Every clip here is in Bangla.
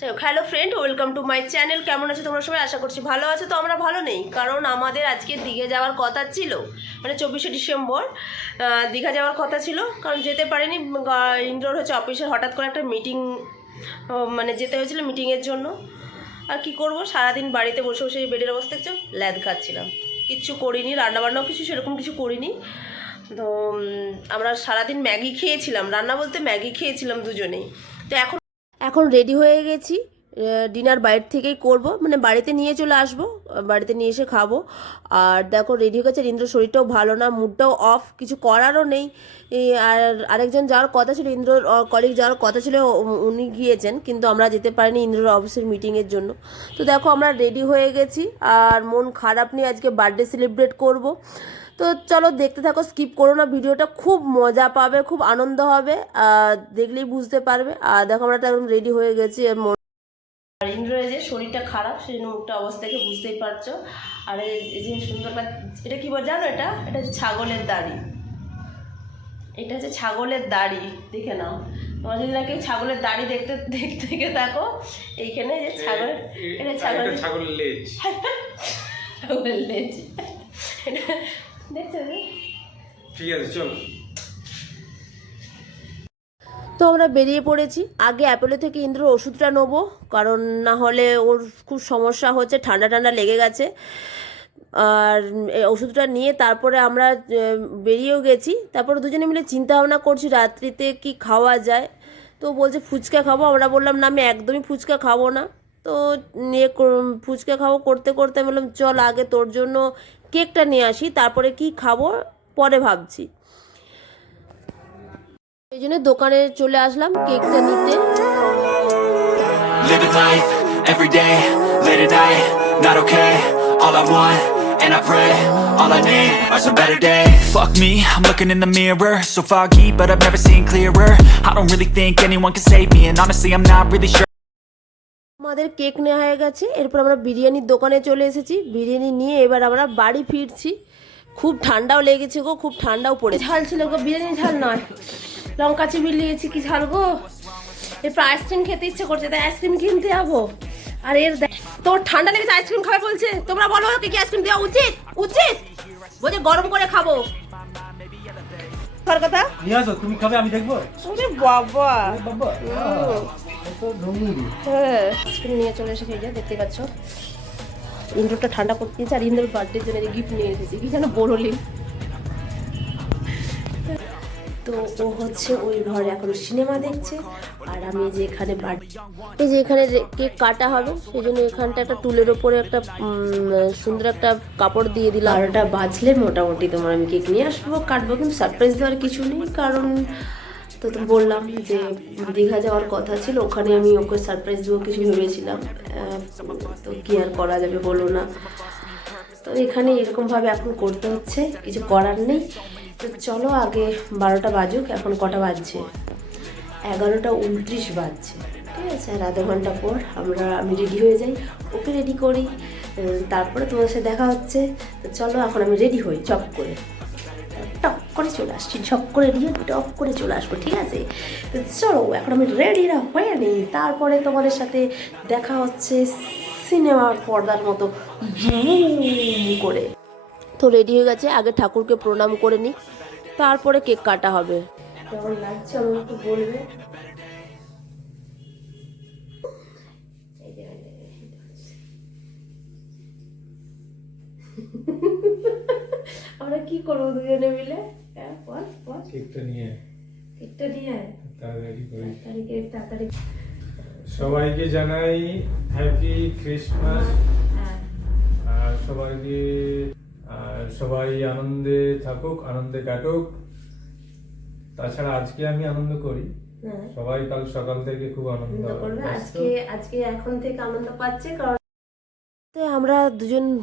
Hello friend, welcome to my channel. কেমন আছো তোমরা সবাই? আশা করছি ভালো আছো। তো আমরা ভালো নেই, কারণ আমাদের আজকে দীঘা যাওয়ার কথা ছিল, মানে 24শে ডিসেম্বর দীঘা যাওয়ার কথা ছিল, কারণ যেতে পারিনি। ইন্দ্রর হচ্ছে অফিসের হঠাৎ করে একটা মিটিং, মানে যেতে হয়েছিল মিটিংয়ের জন্য। আর কি করব, সারাদিন বাড়িতে বসে বসে বেডের অবস্থা দেখছো, ল্যাদ খাচ্ছিলাম, কিচ্ছু করিনি, রান্নাবান্নাও কিছু সেরকম কিছু করিনি। তো আমরা সারাদিন ম্যাগি খেয়েছিলাম, রান্না বলতে ম্যাগি খেয়েছিলাম দুজনেই। তো এখন রেডি হয়ে গেছি, ডিনার বাইরে থেকেই করব, মানে বাড়িতে নিয়ে চলে আসবো, বাড়িতে নিয়ে এসে খাবো। আর দেখো রেডি হয়ে গেছে। ইন্দ্র শরীরটাও ভালো না, মুডটাও অফ, কিছু করারও নেই। আর আরেকজন যাওয়ার কথা ছিল, ইন্দ্রর কলিগ যাওয়ার কথা ছিল, উনি গিয়েছেন, কিন্তু আমরা যেতে পারিনি ইন্দ্রর অফিসের মিটিংয়ের জন্য। তো দেখো আমরা রেডি হয়ে গেছি, আর মন খারাপ নিয়ে আজকে বার্থডে সেলিব্রেট করব। তো চলো দেখতে থাকো, স্কিপ করো না ভিডিওটা, খুব মজা পাবে, খুব আনন্দ হবে, দেখলেই বুঝতে পারবে। আর দেখো আমরা তো একদম রেডি হয়ে গেছি। আর ইন্দ্রের যে শরীরটা খারাপ, সেই জন্য মুখটা অবস্থা থেকে বুঝতেই পারছো। আর এই যে সুন্দরটা, এটা কি বল জানো? এটা হচ্ছে ছাগলের দাড়ি। এটা হচ্ছে ছাগলের দাড়ি, দেখে নাও। তোমার যদি না কেউ ছাগলের দাড়ি দেখতে থেকে থাকো, এইখানে যে ছাগল, এটা ছাগলের লেজ, ছাগলের লেজ দেখছো? ঠিক আছে, চলো। তো আমরা বেরিয়ে পড়েছি। আগে অ্যাপোলো থেকে ইন্দ্রর ওষুধটা নেবো, কারণ না হলে ওর খুব সমস্যা হচ্ছে, ঠান্ডা ঠান্ডা লেগে গেছে। আর ওষুধটা নিয়ে তারপরে আমরা বেরিয়েও গেছি। তারপরে দুজনে মিলে চিন্তা ভাবনা করছি রাত্রিতে কি খাওয়া যায়। তো বলছে ফুচকা খাবো, আমরা বললাম না, আমি একদমই ফুচকা খাবো না। তো নিয়ে ফুচকা খাবো করতে করতে আমি বললাম চল আগে তোর জন্য কেকটা নিয়ে আসি, তারপরে কি খাবো পরে ভাবছি। এই জন্য দোকানে চলে আসলাম কেকটা নিতে। Living life, every day, late at night, not okay, all I want, and I pray, all I need are some better days. Fuck me, I'm looking in the mirror, so foggy, but I've never seen clearer. I don't really think anyone can save me, and honestly I'm not really sure. আমাদের কেক নেওয়া হয়ে গেছে, এরপর আমরা বিরিয়ানির দোকানে চলে এসেছি। বিরিয়ানি নিয়ে এবার আমরা বাড়ি ফিরছি। খুব ঠান্ডাও লেগেছে গো, খুব ঠান্ডাও পড়ে। ঝাল ছিল গো, বিরিয়ানি ঝাল নয়, লঙ্কা চিবিয়ে নিয়েছি, কি ঝাল গো। এরপর আইসক্রিম খেতে ইচ্ছে করছে, তাই আইসক্রিম কিনতে যাবো। আর এর তোর ঠান্ডা লেগেছে আইসক্রিম খাবে বলছে, তোমরা বলো ওকে কি আইসক্রিম দেওয়া উচিত? উচিত বলছে গরম করে খাবো। কথা নিয়ে আসো, তুমি খাবে আমি দেখবো। ওরে বাবা, হ্যাঁ আইসক্রিম নিয়ে চলে এসে খেয়ে যা, দেখতে পাচ্ছ। ইন্দ্রটা ঠান্ডা করতে দিয়েছে, আর ইন্দ্রর বার্থডের জন্য গিফট নিয়ে এসেছি, কি যেন বোরোলিন। তো ও হচ্ছে ওই ঘরে এখন সিনেমা দেখছে, আর আমি যে এখানে এই যে এখানে কেক কাটা হবে, সেই জন্য এখানটা একটা টুলের ওপরে একটা সুন্দর একটা কাপড় দিয়ে দিলাম। 12টা বাজলে মোটামুটি তোমার আমি কেক নিয়ে আসবো, কাটবো, কিন্তু সারপ্রাইজ দেওয়ার কিছু নেই, কারণ তো বললাম যে দীঘা যাওয়ার কথা ছিল, ওখানে আমি ওকে সারপ্রাইজ দেবো কিছু ভেবেছিলাম, তো কি আর করা যাবে বলো না। তো এখানে এরকমভাবে এখন করতে হচ্ছে, কিছু করার নেই। তো চলো আগে 12টা বাজুক, এখন কটা বাজছে? 11:29 বাজছে, ঠিক আছে। আর আধা ঘন্টা পর আমি রেডি হয়ে যাই, ওকে রেডি করি, তারপরে তোমার সাথে দেখা হচ্ছে। তো চলো এখন আমি রেডি হই, চপ করে টপ করে চলে আসছি, ঝপ করে নিয়ে টপ করে চলে আসবো, ঠিক আছে। তো চলো এখন আমি রেডিরা হয়ে নিই, তারপরে তোমাদের সাথে দেখা হচ্ছে সিনেমার পর্দার মতো করে। তো রেডি হয়ে গেছে, আগে ঠাকুরকে প্রণাম করে নিই, তারপরে কেক কাটা হবে। কেমন লাগছে আমাকে একটু বলবে। আমরা কি করবো দুজনে মিলে? কেকটা নিয়ে তাড়াতাড়ি সবাইকে জানাই হ্যাপি ক্রিসমাস। আর সবাই আনন্দে থাকুক, আনন্দে কাটুক। তাছাড়া আজকে আমি আনন্দ করি, সবাই কাল সকাল থেকে খুব আনন্দ করবে। আজকে এখন থেকে আনন্দ পাচ্ছে, কারণ আমরা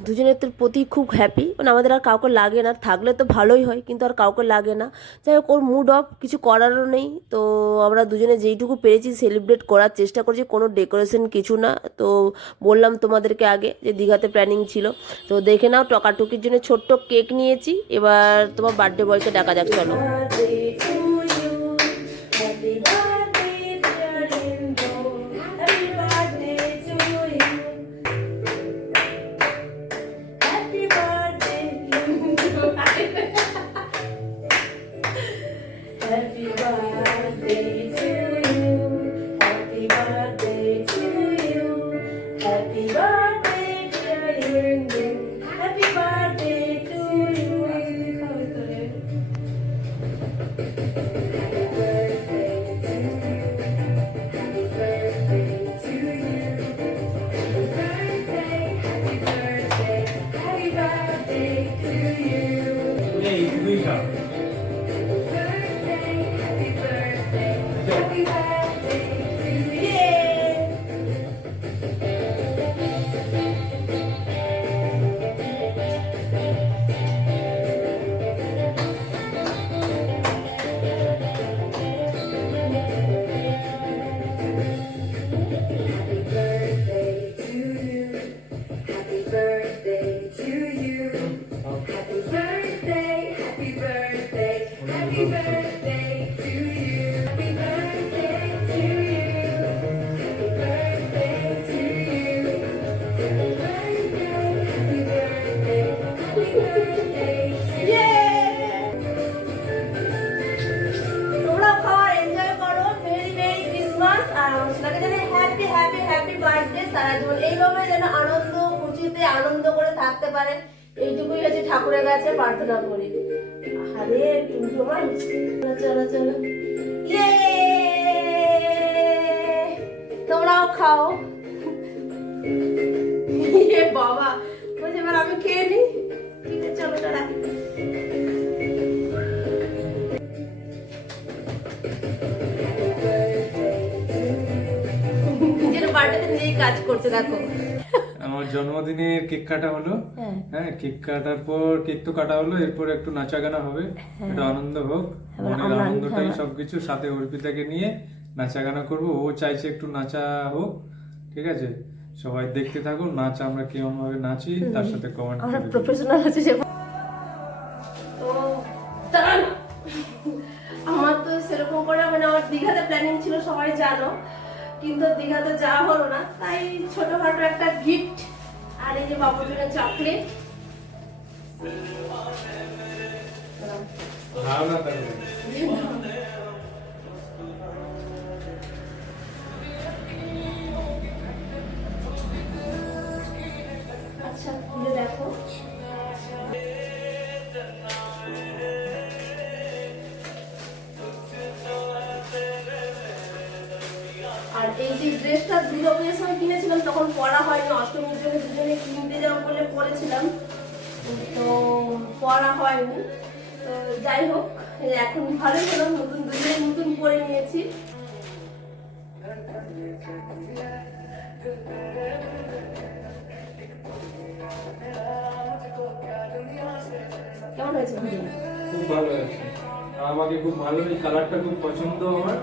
দুজনের প্রতি খুব হ্যাপি, মানে আমাদের আর কাউকে লাগে না, থাকলে তো ভালোই হয়, কিন্তু আর কাউকে লাগে না। যাই হোক, ওর মুড অফ, কিছু করারও নেই। তো আমরা দুজনে যেইটুকু পেরেছি সেলিব্রেট করার চেষ্টা করছি, কোনো ডেকোরেশন কিছু না। তো বললাম তোমাদেরকে আগে যে দীঘাতে প্ল্যানিং ছিল, তো দেখে নাও। টকাটুকির জন্য ছোট্ট কেক নিয়েছি, এবার তোমার বার্থডে বয়কে ডাকা যাক, চলো। to you. Happy birthday, dear you. Happy birthday to you. এই দুই খাও তোমরা খাওয়া এনজয় করো। Mary merry Christmas. আর আপনাকে জানাই হ্যাপি হ্যাপি হ্যাপি বার্থডে। সারা জীবন এইভাবে যেন আনন্দ খুশিতে আনন্দ করে থাকতে পারে, এইটুকুই হচ্ছে ঠাকুরের কাছে প্রার্থনা করি। আরে তুমি তোমার চলো চলো, ইয়ে তোমরাও খাও। ইয়ে বাবা, বলছে এবার আমি খেয়ে নিই। ঠিক আছে চলো তারা। নিজের বার্থডেতে নিজেই কাজ করতে দেখো। আমার জন্মদিনের কেক কাটা হলো। হ্যাঁ, কেক কাটার পর কেক তো কাটা হলো, এরপর একটু নাচা গানা হবে, একটু আনন্দ হোক, মনের আনন্দটাই সবকিছু। সাথে অর্পিতাকে নিয়ে নাচা গানা করবো, ও চাইছে একটু নাচা হোক। ঠিক আছে, সবাই দেখতে থাকুন নাচ আমরা কেমন ভাবে নাচি, তার সাথে কমেন্ট আমরা করে প্রফেশনাল আছে যে। তো দাঁড়ান, আমার তো সেরকম করে মানে আমার দীঘাতে প্ল্যানিং ছিল সবাই জানো, কিন্তু দীঘাতে যাওয়া হলো না। তাই ছোটখাটো একটা গিফট, আর এই যে বাবুর জন্য চকলেট। ভালো না তাহলে। আচ্ছা খুলে দেখো। আর এই যে ড্রেসটা দুর্গাপূজার সময় কিনেছিলাম, তখন পরা হয়নি, অষ্টমীর জন্য দুজনে কিনতে যাবো বলে পরেছিলাম, তো পরা হয়নি। তো যাই হোক, এখন ভালোই হলো, নতুন দুজনে নতুন পরে নিয়েছি। কেমন হয়েছে? খুব ভালো আছে, আমাকে খুব ভালো, এই কালারটা খুব পছন্দ আমার,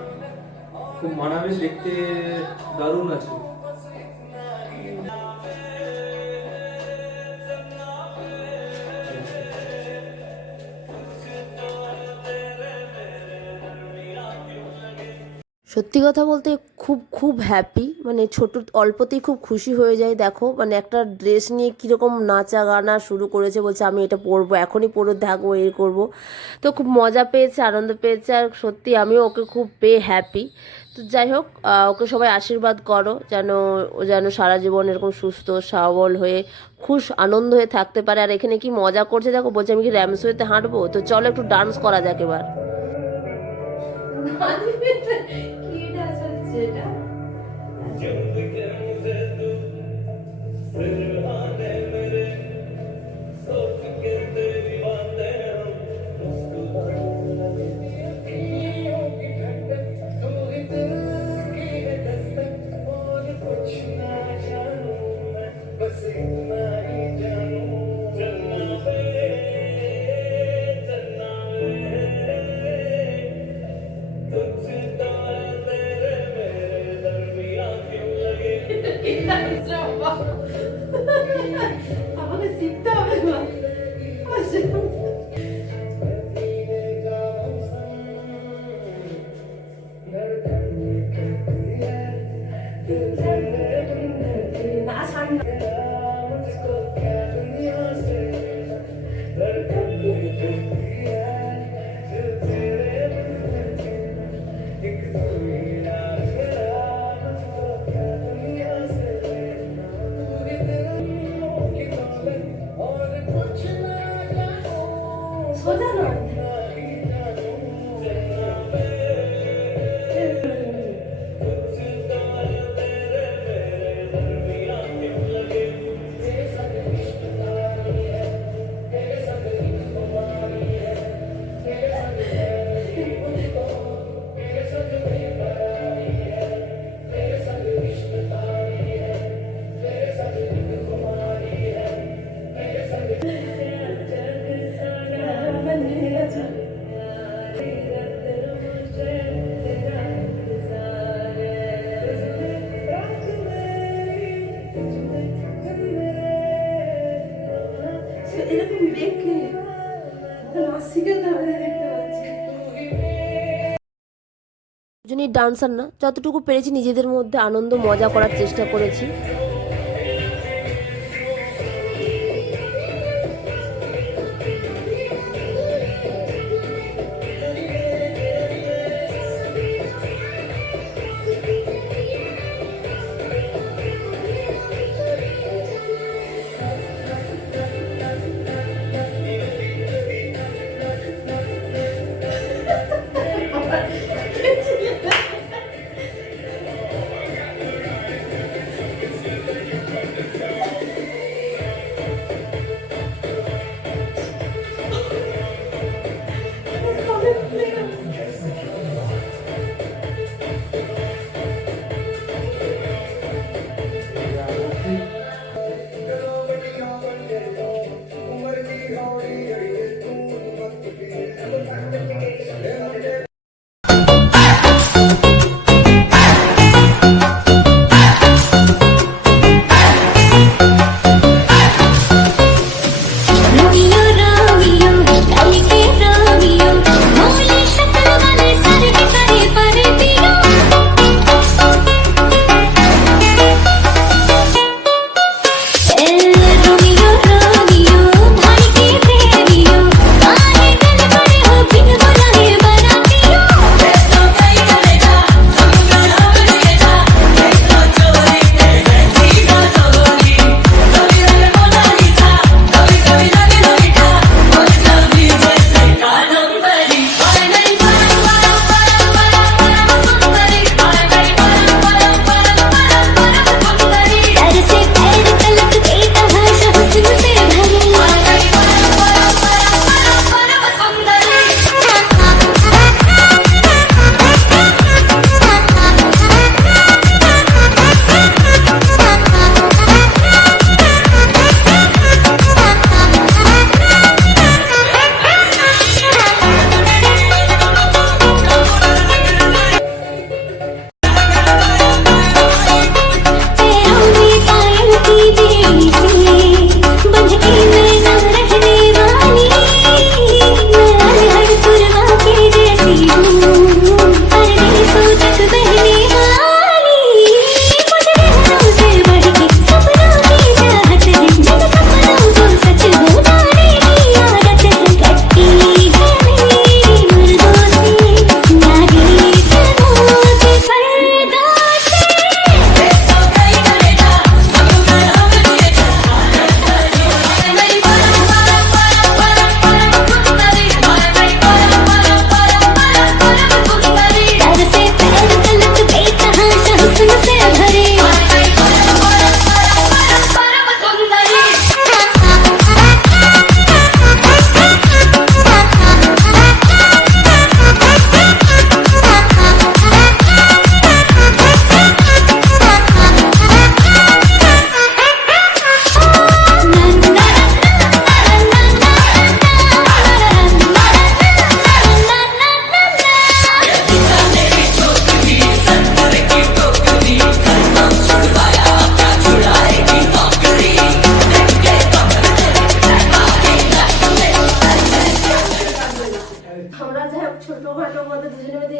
খুব মানাবে, দেখতে দারুণ আছে। সত্যি কথা বলতে খুব খুব হ্যাপি, মানে ছোট অল্পতেই খুব খুশি হয়ে যায়। দেখো মানে একটা ড্রেস নিয়ে কীরকম নাচা গানা শুরু করেছে, বলছে আমি এটা পরবো, এখনই পরে থাকবো, এই করবো। তো খুব মজা পেয়েছে, আনন্দ পেয়েছে, আর সত্যি আমিও ওকে খুব পেয়ে হ্যাপি। তো যাই হোক, ওকে সবাই আশীর্বাদ করো ও যেন সারা জীবন এরকম সুস্থ সবল হয়ে আনন্দ হয়ে থাকতে পারে। আর এখানে কি মজা করছে দেখো, বলছে আমি কি র্যামসওয়েতে হাঁটবো, তো চলো একটু ডান্স করা যাক এবার। আমাকে শিখতে হবে না। এরকম দেখে নাসিকের ধারে দেখতে পাচ্ছি। দুজনেই ডান্সার না, যতটুকু পেরেছি নিজেদের মধ্যে আনন্দ মজা করার চেষ্টা করেছি।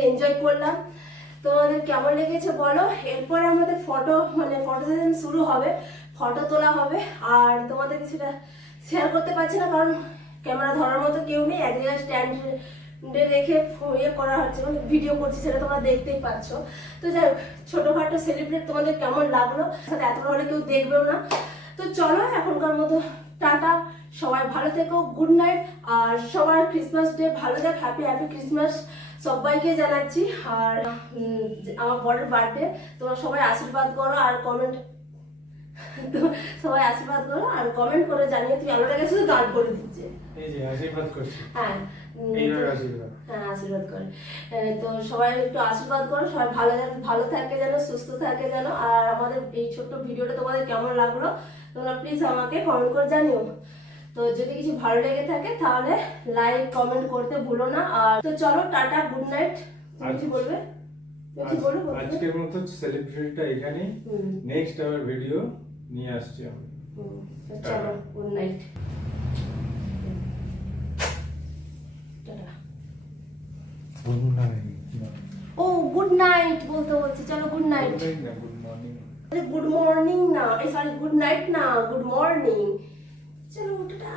এনজয় করলাম। তোমাদের কেমন লেগেছে বলো। এরপরে আমাদের ফটো সেশন শুরু হবে, ফটো তোলা হবে। আর তোমাদের কিছুটা শেয়ার করতে পারছি না কারণ ক্যামেরা ধরার মতো কেউ নেই, এক জায়গায় স্ট্যান্ডে রেখে করা হচ্ছে, মানে ভিডিও করছি, সেটা তোমরা দেখতেই পাচ্ছ। তো যাই হোক, ছোটোখাটো সেলিব্রেট তোমাদের কেমন লাগলো, সাথে এতটা হলে কেউ দেখবেও না। তো চলো এখনকার মতো টাটা, সবাই ভালো থেকো, গুড নাইট। আর সবার ক্রিসমাস ডে ভালো যাক, হ্যাপি ক্রিসমাস সবাইকে জানাচ্ছি। আর আমার বড়ের বার্থডে, তোমরা সবাই আশীর্বাদ করো আর কমেন্ট করে জানিয়ে। তুই আমরা কাছে শুধু গান করে দিচ্ছে, এই যে আশীর্বাদ করছি। হ্যাঁ এইভাবে আশীর্বাদ, হ্যাঁ আশীর্বাদ করে। তো সবাই একটু আশীর্বাদ করো, সবাই ভালো থাকে যেন, সুস্থ থাকে যেন। আর আমাদের এই ছোট্ট ভিডিওটা তোমাদের কেমন লাগলো তোমরা প্লিজ আমাকে কমেন্ট করে জানিও। তো যদি কিছু ভালো লেগে থাকে তাহলে লাইক কমেন্ট করতে ভুলো না। আর তো চলো টাটা, গুড নাইট। কিছু বলবে? আজকের মতো সেলিব্রেশনটা এখানেই। নেক্সট আওয়ার ভিডিও নিয়ে আসছি আমি। চলো গুড নাইট। টাটা। ও গুড নাইট বলতে বলছি, চলো good night. Good morning. Good morning না, সরি গুড নাইট না, গুড মর্নিং। চলো টাটা।